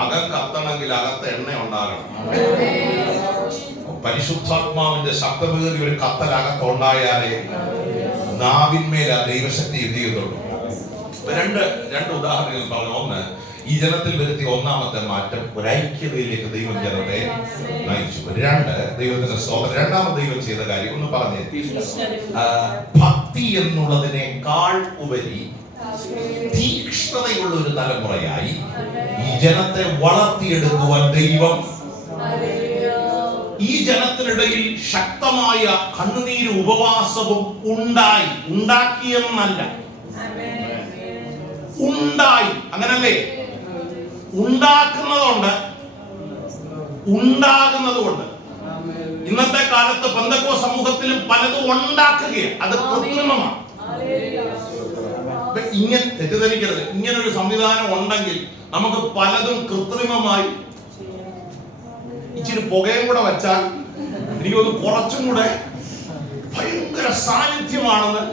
അകം കത്തണമെങ്കിൽ അകത്ത് എണ്ണ ഉണ്ടാകണം. പരിശുദ്ധാത്മാവിന്റെ ശബ്ദമേറിയ ഒരു കത്തൽ അകത്തുണ്ടായാലേ നാവിന്മേൽ ആ ദൈവശക്തി എന്ത് ചെയ്യുന്നുള്ളൂ. രണ്ട് ഉദാഹരണങ്ങൾ പറഞ്ഞു. ഒന്ന്, ഈ ജനത്തിൽ വരുത്തിയ ഒന്നാമത്തെ മാറ്റം ഒരു ഐക്യതയിലേക്ക് ദൈവം ജനത്തെ നയിച്ചു. 2, ദൈവത്തിന്റെ സ്തോത്രം. രണ്ടാമത് ദൈവം ചെയ്ത കാര്യം ഒന്ന് പറഞ്ഞേ. ഭക്തി എന്നുള്ളതിനേക്കാൾ ഉപരി തീക്ഷ്ണതയുള്ള ഒരു തലമുറയായി ഈ ജനത്തെ വളർത്തിയെടുക്കുവാൻ ദൈവം ഈ ജനത്തിനിടയിൽ ശക്തമായ കണ്ണുനീര് ഉപവാസവും ഉണ്ടാക്കിയെന്നല്ല, ഉണ്ടായി. അങ്ങനല്ലേ? ഉണ്ടാക്കുന്നതുകൊണ്ട്, ഉണ്ടാകുന്നതുകൊണ്ട്. ഇന്നത്തെ കാലത്ത് പെന്തക്കോ സമൂഹത്തിലും പലതും ഉണ്ടാക്കുകയാണ്. അത് കൃത്രിമമാണ്. ഇങ്ങനെ തെറ്റിദ്ധരിക്കരുത്. ഇങ്ങനൊരു സംവിധാനം ഉണ്ടെങ്കിൽ നമുക്ക് പലതും കൃത്രിമമായി, ഇച്ചിരി പുകയും കൂടെ വെച്ചാൽ എനിക്കൊന്ന് കുറച്ചും കൂടെ ഭയങ്കര സാന്നിധ്യമാണെന്ന്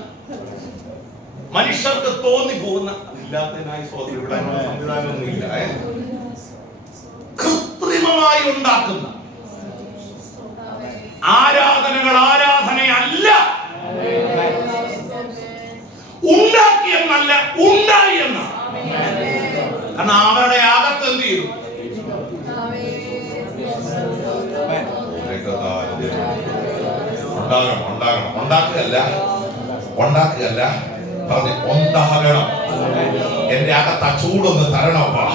മനുഷ്യർക്ക് തോന്നിപ്പോകുന്ന, അതില്ലാത്തതിനായി ഇവിടെ സംവിധാനമൊന്നും ഇല്ല. കൃത്രിമമായി ഉണ്ടാക്കുന്ന ആരാധനകൾ ആരാധനയല്ല. ഉണ്ടാക്കിയെന്നല്ല, ഉണ്ടായി എന്ന. കാരണം അവരുടെ അകത്ത് എന്ത് ചെയ്തു? ഉണ്ടാക്കുകയല്ല പറഞ്ഞ് ഉണ്ടാകണം. എന്റെ അകത്ത് ആ ചൂടൊന്ന് തരണപ്പാ,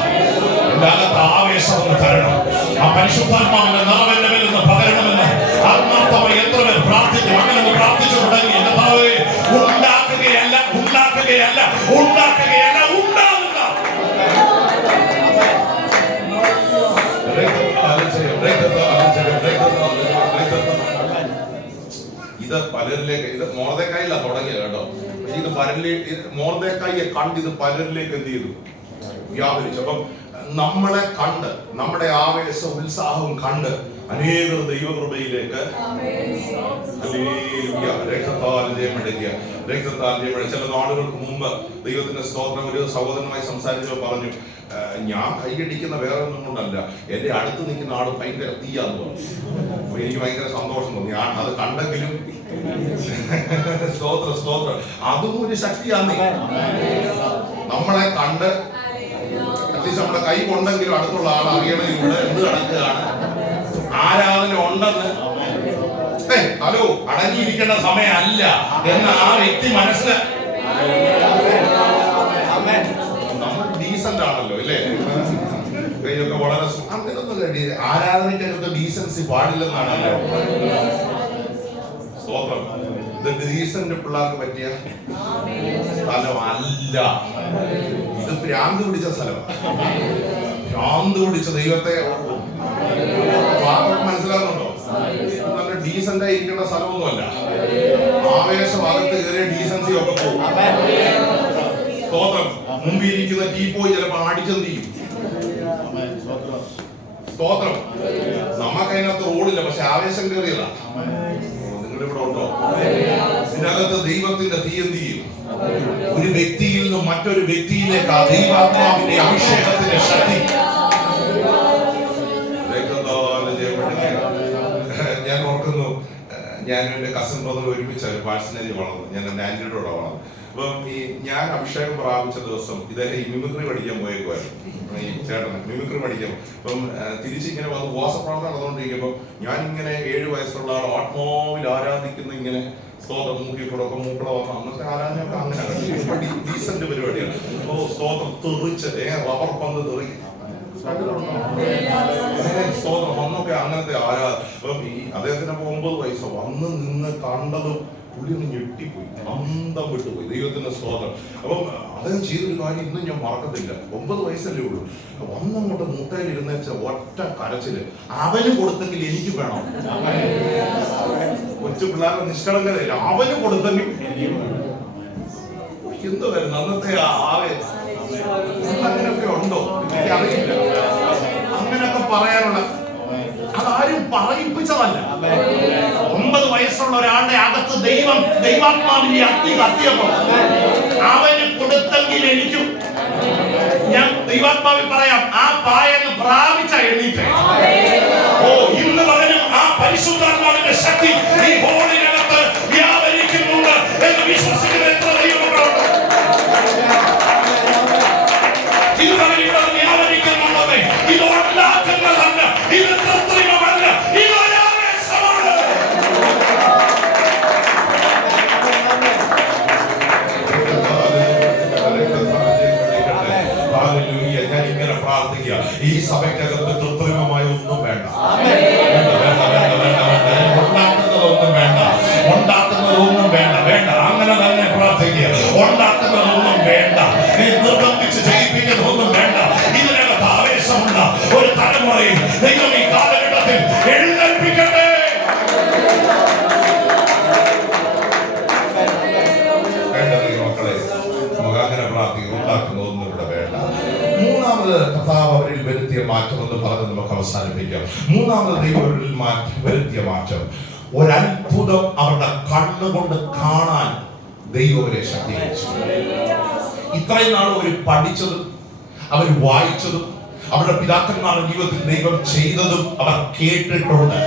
എന്റെ അകത്ത് ആവേശം ഒന്ന് തരണം. ആ പരിശുദ്ധാത്മാവിന്റെ നിറവെന്റെ മേൽ നിന്ന് പകരണമെന്ന് ആത്മാർത്ഥമായി എത്ര പേർ പ്രാർത്ഥിക്കും. അങ്ങനെ ഒന്ന് പ്രാർത്ഥിച്ചു തുടങ്ങി. ഉണ്ടാക്കുകയല്ല, ഉണ്ടാക്കുകയല്ല, ഉണ്ടാക്കുകയല്ല, ഉണ്ടാകുക. ഇത് പലരിലേക്ക്, ഇത് മോർദെഖായില തുടങ്ങിയത് കേട്ടോ. ഇത് പലരിലേക്ക്, മോർദെഖായിയെ കണ്ട് ഇത് പലരിലേക്ക് എന്ത് ചെയ്തു? വ്യാപരിച്ചു. അപ്പം നമ്മളെ കണ്ട്, നമ്മുടെ ആവേശ ഉത്സാഹവും കണ്ട് അനേകം ദൈവകൃപയിലേക്ക് ചില നാളുകൾക്ക് മുമ്പ് ദൈവത്തിന്റെ സ്തോത്രം ഒരു സഹോദരനുമായി സംസാരിച്ചപ്പോൾ പറഞ്ഞു, ഞാൻ കൈയടിക്കുന്ന വേറെ ഒന്നും കൊണ്ടല്ല, എന്റെ അടുത്ത് നിൽക്കുന്ന ആള് ഭയങ്കര തീയാന്ന് പറഞ്ഞു. അപ്പൊ എനിക്ക് ഭയങ്കര സന്തോഷം തോന്നി. ഞാൻ അത് കണ്ടെങ്കിലും സ്തോത്രം അതും ഒരു ശക്തിയാണ്. നമ്മളെ കണ്ട് അറ്റ്ലീസ്റ്റ് നമ്മുടെ കൈ കൊണ്ടെങ്കിലും അടുത്തുള്ള ആൾ അറിയണം ഇവിടെ എന്ത് നടക്കുകയാണ്, ആരാധന ഉണ്ടെന്ന്. ഹലോ, അടങ്ങിയിരിക്കേണ്ട സമയമല്ല എന്ന് ആ വ്യക്തി മനസ്സിലാക്കി. നമ്മൾ ഡീസന്റ് ആണല്ലോ, ഇല്ലേ? കൈയൊക്കെ വളരെ അങ്ങനൊന്നുമില്ല. ആരാധനയ്ക്കകത്ത് ഡീസൻസി പാടില്ലെന്നാണല്ലോ. സ്തോത്രം. ഇത് ഡീസന്റ് പിള്ളേർക്ക് പറ്റിയ സ്ഥലമല്ല. ഇത് ഭ്രാന്ത് പിടിച്ച സ്ഥലമാണ്. ഭ്രാന്ത് പിടിച്ച ദൈവത്തെ വാക്കൊക്കെ മനസ്സിലാകുന്നുണ്ടോ? നല്ല ഡീസന്റ് ആയി ഇരിക്കേണ്ട സ്ഥലമൊന്നുമല്ല. ആവേശഭാഗത്ത് കയറിയ ഡീസൻസി ഒക്കെ പോകും. സ്തോത്രം. മുമ്പിരിക്കുന്ന ടീപ്പോയി ചിലപ്പോൾ അടിച്ചെന്ത് ചെയ്യും? സ്തോത്രം. നമുക്കതിനകത്ത് റോഡില്ല, പക്ഷെ ആവേശം കയറിയതാ. നിങ്ങളിവിടെ ഉണ്ടോ? ഇതിനകത്ത് ദൈവത്തിന്റെ തീ എന്ത് ചെയ്യും? ഒരു വ്യക്തിയിൽ നിന്നും മറ്റൊരു വ്യക്തിയിലേക്ക് ആ ദൈവാത്മാവിന്റെ അഭിഷേകത്തിന്റെ ശക്തി. ഞാൻ ഓർക്കുന്നു, ഞാനും എന്റെ കസിൻ ബ്രദർ ഒരുമിച്ച് പാഴ്സനേജ് വളർന്നു. ഞാൻ എന്റെ ആന്റിയുടെ കൂടെ വളർന്നു. അപ്പം ഞാൻ അഭിഷേകം പ്രാപിച്ച ദിവസം ഇദ്ദേഹം ഈ മിമിക്രി പഠിക്കാൻ പോയേക്കുമായിരുന്നു. ഈ ചേട്ടന് മിമിക്രി പഠിക്കാൻ. അപ്പം തിരിച്ചിങ്ങനെ വന്ന് ഉപവാസപ്രാർത്ഥന നടന്നുകൊണ്ടിരിക്കുമ്പോൾ ഞാനിങ്ങനെ 7 വയസ്സുള്ള ആൾ ആത്മാവിൽ ആരാധിക്കുന്ന ഇങ്ങനെ സ്തോത്രം മൂക്കിക്കൂടെ വന്നു. അന്നത്തെ ആരാധനയൊക്കെ അങ്ങനെ ഡീസന്റ് പരിപാടിയാണ്. സ്തോത്രം തെറിച്ച് റബ്ബർ പന്ത് തെറിക്കും. സ്തോത്രം വന്നൊക്കെ അങ്ങനത്തെ അപ്പം ഈ അദ്ദേഹത്തിന് 9 വയസ്സ് വന്ന് നിന്ന് കണ്ടതും പുള്ളി ഒന്ന് ഞെട്ടിപ്പോയി, അന്തം വിട്ടുപോയി. ദൈവത്തിന്റെ സ്തോത്രം. അപ്പം അദ്ദേഹം ചെയ്തൊരു കാര്യം ഇന്നും ഞാൻ മറക്കത്തില്ല. 9 വയസ്സല്ലേ ഉള്ളൂ. വന്നങ്ങോട്ട് മുട്ടയിൽ ഇരുന്നേച്ച ഒറ്റ കരച്ചില്, അവന് കൊടുത്തെങ്കിൽ എനിക്ക് വേണം. കൊച്ചു പിള്ളേരുടെ നിഷ്കളങ്കതയില്ല. അവന് കൊടുത്തെങ്കിൽ എന്ത് വരുന്നു അന്നത്തെ അങ്ങനെയൊക്കെ ഉണ്ടോ എനിക്കറിയില്ല. അങ്ങനെയൊക്കെ പറയാനുള്ള അതാരും പറയിപ്പിച്ചതല്ല. 9 വയസ്സുള്ള ഒരാളുടെ അകത്ത് ദൈവാത്മാവിന്റെ അഗ്നി കത്തിയപ്പോ അവന് കൊടുത്തെങ്കിൽ എനിക്കും. ഞാൻ ദൈവാത്മാവിൽ പറയാം, ആ പായങ്ങ് പ്രാപിച്ച എണ്ണീറ്റ്. ഇന്ന് പകരം ആ പരിശുദ്ധാത്മാവിന്റെ ശക്തി ഈ ഹോളിനകത്ത് വ്യാപരിക്കുന്നുണ്ട് എന്ന് വിശ്വസിക്കുന്ന എത്ര ദൈവങ്ങളുണ്ട്? ഇത് വ്യാപരിക്കുന്നുള്ളത്. ഇത് ഉണ്ടാക്കുന്നതല്ല, ഇത് കൃത്രിമമല്ല, ഇത് ആവേശമാണ്. ഞാൻ ഇങ്ങനെ പ്രാർത്ഥിക്കുക, ഈ സഭയ്ക്കകത്ത് കൃത്രിമമായ ഒന്നും വേണ്ട. ഉണ്ടാക്കുന്നതൊന്നും വേണ്ട, ഉണ്ടാക്കുന്നതൊന്നും വേണ്ട. വേണ്ട, അങ്ങനെ തന്നെ പ്രാർത്ഥിക്കുക. ഉണ്ടാക്കുന്നതൊന്നും വേണ്ട, നിർബന്ധിച്ച് ചെയ്യിപ്പിക്കുന്നതൊന്നും വേണ്ട. ഇതിനകത്ത് ആവേശമുള്ള ഒരു തലമുറയിൽ ദൈവം ഈ കാലഘട്ടത്തിൽ എഴുന്നേൽപ്പിക്കട്ടെ. വേണ്ട ദൈവമക്കളെ, നമുക്ക് അങ്ങനെ പ്രാർത്ഥിക്കുക. ഉണ്ടാക്കുന്നതൊന്നും ഇവിടെ വേണ്ട. മൂന്നാമത് കർത്താവ് അവരിൽ വരുത്തിയ മാറ്റം എന്ന് പറഞ്ഞ് നമുക്ക് അവസാനിപ്പിക്കാം. മൂന്നാമത് ദൈവം അവരിൽ വരുത്തിയ മാറ്റം, ഒരത്ഭുതം അവരുടെ കണ്ണുകൊണ്ട് കാണാൻ ദൈവം അവരെ ശക്തീകരിച്ചു. ഇത്രയും നാൾ അവർ പഠിച്ചതും അവർ വായിച്ചതും അവരുടെ പിതാക്കന്മാരുടെ ജീവിതത്തിൽ ദൈവം ചെയ്തതും അവർ കേട്ടിട്ടുണ്ട്.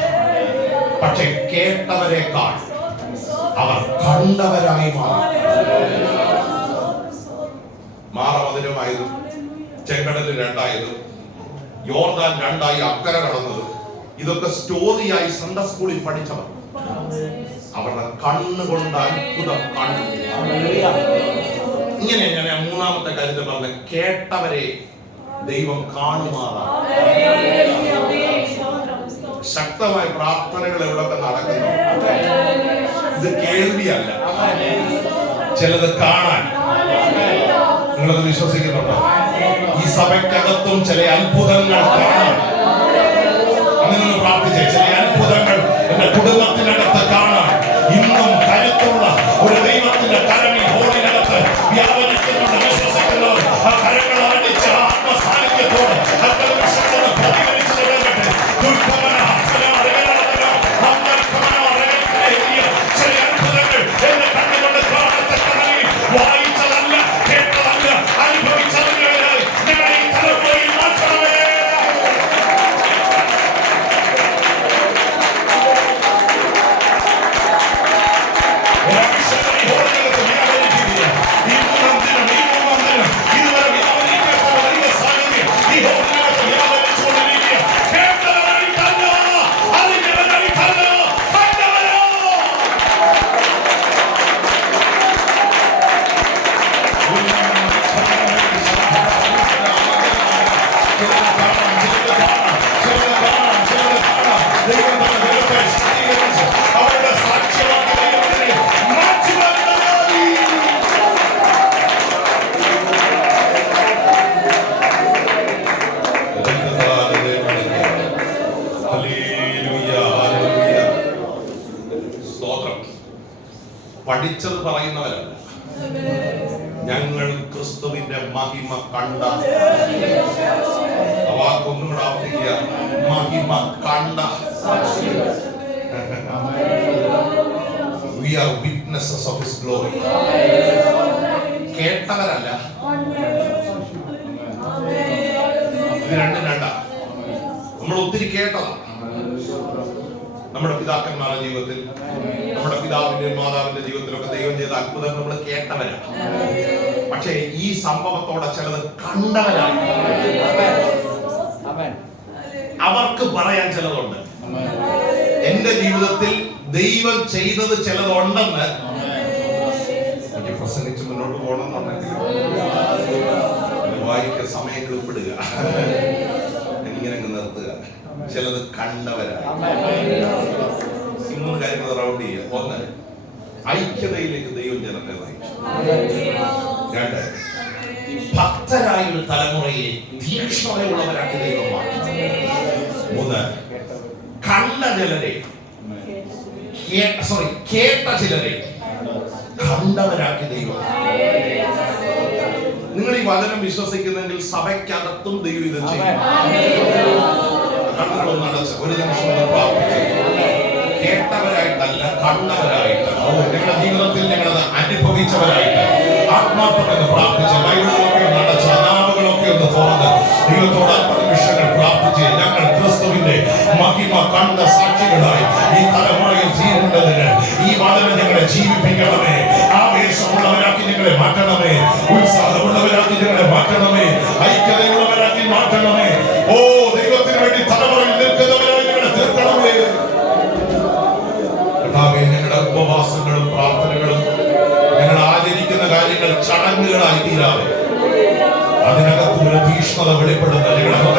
പക്ഷെ കേട്ടവരെക്കാൾ അവർ കണ്ടവരായി മാറി. മാറമതിനുമായതും ചെങ്കടല് 2ആയതും യോർദാൻ 2ആയി അക്കരെ കടന്നതും ഇതൊക്കെ സ്റ്റോറിയായി സൺഡേ സ്കൂളിൽ പഠിച്ചവർ അവരുടെ കണ്ണുകൊണ്ട് അത്ഭുതം കണ്ടു. ഇങ്ങനെ ഞാൻ മൂന്നാമത്തെ കാര്യത്തിൽ പറഞ്ഞ കേട്ടവരെ ദൈവം കാണുമാറാണ്. ശക്തമായ പ്രാർത്ഥനകൾ എവിടെയൊക്കെ നടക്കുന്നു. ഇത് കേൾവിയല്ല, ചിലത് കാണാൻ. നിങ്ങളത് വിശ്വസിക്കുന്നുണ്ടോ? ഈ സഭയ്ക്കകത്തും ചില അത്ഭുതങ്ങൾ കാണാൻ. അങ്ങനെ പ്രാർത്ഥിച്ചേ, ചില അത്ഭുതങ്ങൾ എന്റെ കുടുംബത്തിനകത്ത് കാണാൻ. ഇന്നും കരുത്തുള്ള ഒരു ദൈവത്തിന്റെ കരം ഈ ഹോളിനകത്ത് വ്യാപരിക്കുന്നുണ്ട്. വിശ്വസിക്കുന്നവർ ആ കരങ്ങൾ അടിച്ച് ആത്മസാന്നിധ്യത്തോട് പ്രതികരിച്ചു തുടങ്ങട്ടെ. ചില അത്ഭുതങ്ങൾ എന്റെ കണ്ണുകൊണ്ട് കാണത്തക്കതായി വായിച്ചതല്ല, കേട്ടതല്ല, അനുഭവിച്ചതിനായി ഞങ്ങൾ ഈ തലമുറയിൽ മാറ്റണമേ. പഠിച്ചത് പറയുന്നവരല്ല. ഞങ്ങൾ ക്രിസ്തുവിന്റെ മഹിമ കണ്ട, ആ വാക്കൊന്നും കൂടെ ആവർത്തിക്കുക, മഹിമ കണ്ട. We are witnesses of His glory. കേട്ടവരല്ല. ഇത് രണ്ടും രണ്ടാ. നമ്മൾ ഒത്തിരി കേട്ടതാണ്. നമ്മുടെ പിതാക്കന്മാരുടെ ജീവിതത്തിൽ, നമ്മുടെ പിതാവിന്റെ മാതാവിന്റെ ജീവിതത്തിലൊക്കെ ദൈവം ചെയ്ത അത്ഭുതം നമ്മൾ കേട്ടവരാണ്. പക്ഷേ ഈ സംഭവത്തോടെ ചിലത് കണ്ടവരാണ്. അവർക്ക് പറയാൻ ചിലതുണ്ട്. എന്റെ ജീവിതത്തിൽ ദൈവം ചെയ്തത് ചിലതുണ്ടെന്ന് എനിക്ക് പ്രസംഗിച്ച് മുന്നോട്ട് പോകണമെന്നുണ്ടെങ്കിൽ വായിക്ക സമയം ക്ലിപ്പിടുക, ഇങ്ങനെ നിർത്തുക. ചിലത് കണ്ടവരാണ്. ഈ 3 കാര്യങ്ങൾ റൗണ്ട് ചെയ്യുക. 1, ഐക്യതയിലേക്ക് ദൈവം ജനത്തെ നയിച്ചു. 2, ഭക്തരായ ഒരു തലമുറയെ തീക്ഷ്ണതയുള്ളവരാക്കി ദൈവം മാറ്റി. 3, കണ്ട ചിലരെ കേട്ട ചിലരെ കണ്ടവരാക്കി ദൈവം. നിങ്ങൾ ഈ വചനം വിശ്വസിക്കുന്നെങ്കിൽ സഭയ്ക്കകത്തും ദൈവം ഇത് ചെയ്യും. കണ്ണുകളൊന്നും അടച്ച് ഒരു നിമിഷം ഒന്ന് പ്രാർത്ഥിച്ചു. കേട്ടവരായിട്ടല്ല, കണ്ടവരായിട്ട്, ഞങ്ങളുടെ ജീവിതത്തിൽ ഞങ്ങളത് അനുഭവിച്ചവരായിട്ട് ആത്മാർത്ഥമെന്ന് പ്രാർത്ഥിച്ച് ബൈബിളുകളൊക്കെ ഒന്ന് അടച്ച് നാവുകളൊക്കെ ഒന്ന് തുറന്ന് ദൈവത്തോട് നിമിഷങ്ങൾ പ്രാർത്ഥിച്ച് ഞങ്ങൾ ക്രിസ്തുവിന്റെ മഹിമ കണ്ട സാക്ഷികളായി ഈ തലമുറയിൽ തീരേണ്ടതിന് ഈ വചനം ഞങ്ങളെ ജീവിപ്പിക്കണമേ. ആവേശമുള്ളവരാക്കി ഞങ്ങളെ മാറ്റണമേ. ഉത്സാഹമുള്ളവരാക്കി ഞങ്ങളെ മാറ്റണമേ. ഐക്യതയുള്ളവരാക്കി മാറ്റണമേ. ഓ ദൈവത്തിന് വേണ്ടി തലമുറയിൽ നിൽക്കുന്നവരായി ഞങ്ങളെ തീർക്കണമേ. ഞങ്ങളുടെ ഉപവാസങ്ങളും പ്രാർത്ഥനകളും ഞങ്ങൾ ആചരിക്കുന്ന കാര്യങ്ങൾ ചടങ്ങുകളായി തീരാതെ അതിനകത്ത് ഒരു തീക്ഷ്ണത വെളിപ്പെടുന്ന ഞങ്ങളുടെ